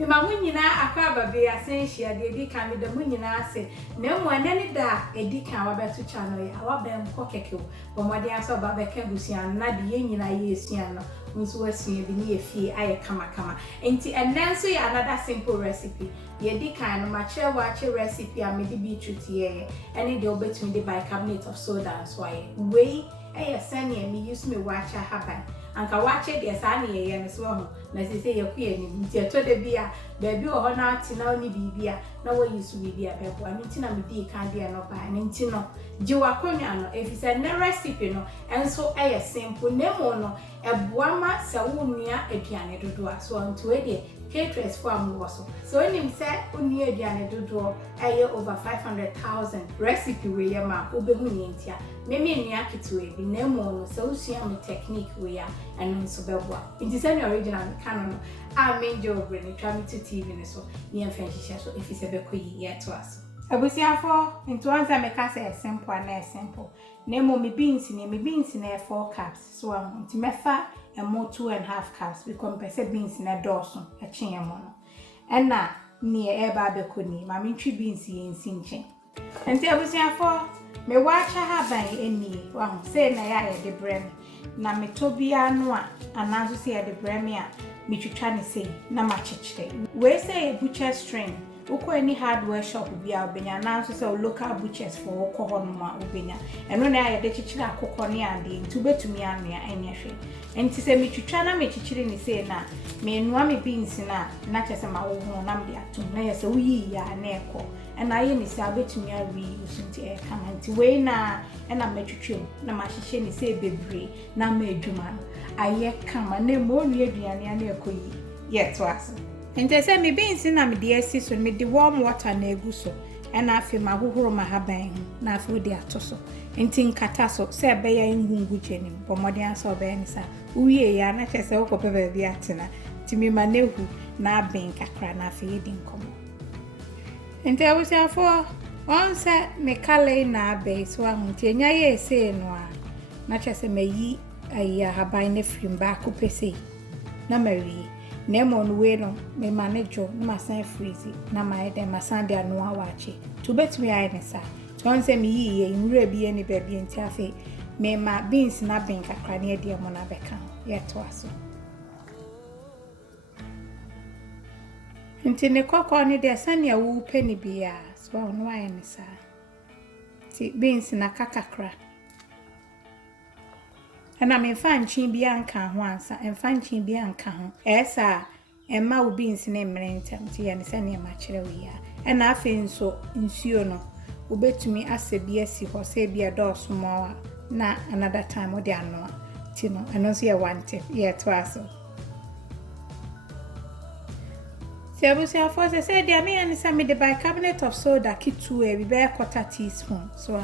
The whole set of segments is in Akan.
me ma munyina akaba be asenhia de edi kan me da munyina ase na mu anani da edi kan wa beto channel ya wa be mko keke bo mode aso ba be ka gusian na de yenyina ye esuan no nso wasua bi ne efie aye kama enti enenso ya another simple recipe ye di kan no ma kire waakye recipe a me de beetroot ye ene de obetumi de bicarbonate of soda so aye we sene me use me waakye haban anka waakye de sa ne ye no so ho na sese ye ku ye ni nti to de bia baabi o ho na ati na oni bibia na wo use bibia bebo ani nti na me di kan de no ba ani nti no ji wakonwa no efise ne recipe no enso simple nemo no eboama sa wonua aduane dodo aso nto e de caterers for amwoso so enim se onua aduane dodo over 500,000 recipe we ya ma obehu ye ntia meme nua ketewe bi nemo no so usua me technique we ya eno nso beboa nti se ne original canon no a menjo obre ne twa me to TV ne so ne emfa hihye so efise bekoyi ye to aso abusiafo into anza meka say simple na simple nemo me beans na 4 cups so nti mefa emo 2.5 cups because pese beans na doso a chin mo no ena ne eba bekoni ma me ntwi beans ye nsinchen nti abusiafo me waakye haban eni wa ho say na ya de brem na me tobia no a ananso say ya de brem a me twitwa ne sei na ma kyekire we say butcher string uko any hardware shop bia obenya na nso say local butchers for okọ no ma obenya eno na ya de kyekire akokọ ne ade nti betumi anua enhwe enti se metwitwa na mekyekire ni say na me enua me beans na kyese ma wo ho na me atum na yese uyi ya na ekọ ena aye ni say betumi awi usunti e kama nti we na ena metwitwem na ma hyehye ni say bebre na ma adwuma no aye kama na mo nua aduane na ekọ yi ye to aso ente se me beans na me de asi so me de warm water na egu so ena afi ma hohoro ma haban na afi de atoso enti nkata so se be ya nhungu jenim bomode ansa obe ni sa uwie ya na chese wo kope ba bi atena ti me ma nehu na aben kakra na afi yedi nkomo ente abusiafo onse me kale na abe so ahunti enya ye se no a na chese meyi aya haban na frim ba ko pese na mawi nemo no we no me manage no masan freeze na my dem masan de anu awache to bet me aye nsa to on say me yi ye nwura bi eni ba bi enti afi me ma beans na ben kakra ne de mo na beka ye to aso enti ne kokko ne de sane awu pani bia so no aye nsa ti beans na kakakra ana me fanchin bia nka ho ansa fanchin bia nka ho esa emma wo beans ne mmerentem ti ya ne se ne ma kire wi ya ana afi nso nsuo no obetumi asebi asi ho se bia dose mo na another time o de ano ti no eno so ye wante ye to aso se abusia force se dia me ani sa me de bicarbonate of soda kitu e bi be 1/4 teaspoon so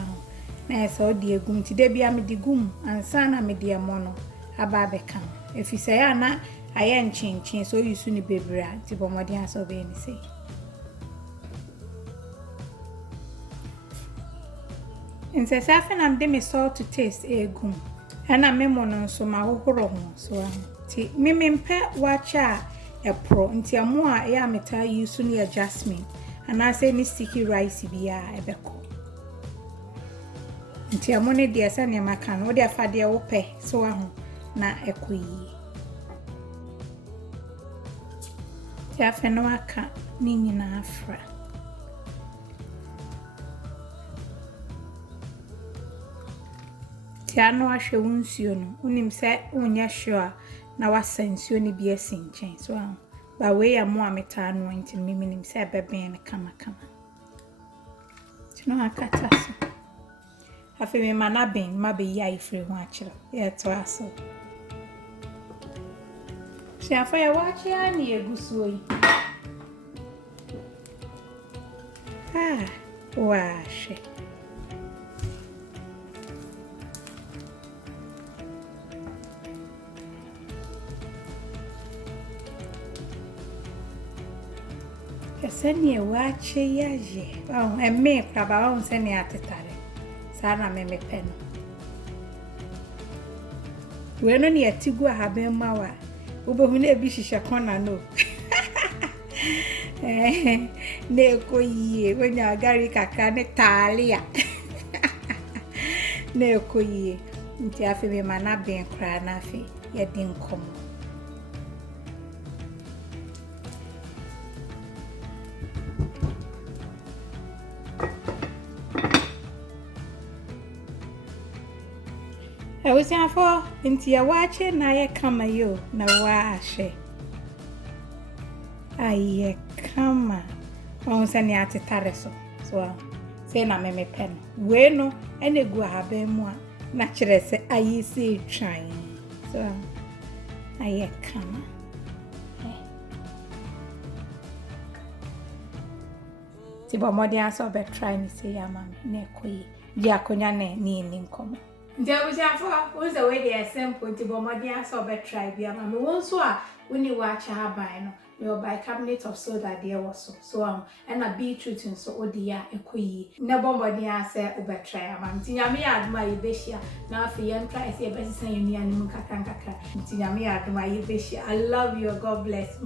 na eso di egum ti de bia me di gum ansa na me di emono aba beka efise ya na aye nchinchin so yusu ni bebra ti bomodi aso be ni sei nse safe na me de me salt to taste egum ana me mono nso ma hohoro ho so ti me mpe wacha epro nti amo a ya meta yusu ni adjustment ana say ni sticky rice bia ebeko nti amone de asa ne maka no de afade wo pe so ahu na ekoyi ya fe no aka ni nyina afra ti ano ahwe wonsuo no unim se unya hwe na wasansuo ni bi asinchen so ahu ba we ya mo ameta no nti miminim se beben ne kama ti no akata so afi me manabin mabe ya ifre ho akire ye to aso se afa ya waakye ani egusuo yi washe seni waakye yaje emme kraba seni atetare sana meme peno we no ne atigu ahaben mawa obehu na ebi hihye kona no Ne ko yie wonya gari kakra ne talia ne ko yie nti afi me mana ben kra na afi ye din kom I was here for into your Waakye na ye kama yo na wa ahye aye kama on se ni atetare so say na me pen we no ene gu ahaban mu a na kire se ayi se twan so aye kama ti bo modi aso be try ni se ya mama na ekoyi di akonya na ni nkomo Njabujafo was away there simple to Bomadia so be try be mamma once when you watch her by no your bicarbonate of soda there was so and a beetroot and so dear a quee never bodia say over try mam tinyami adma yebeshia now for yam try say best say you ni animu kakaka tinyami adma yebeshia I love you God bless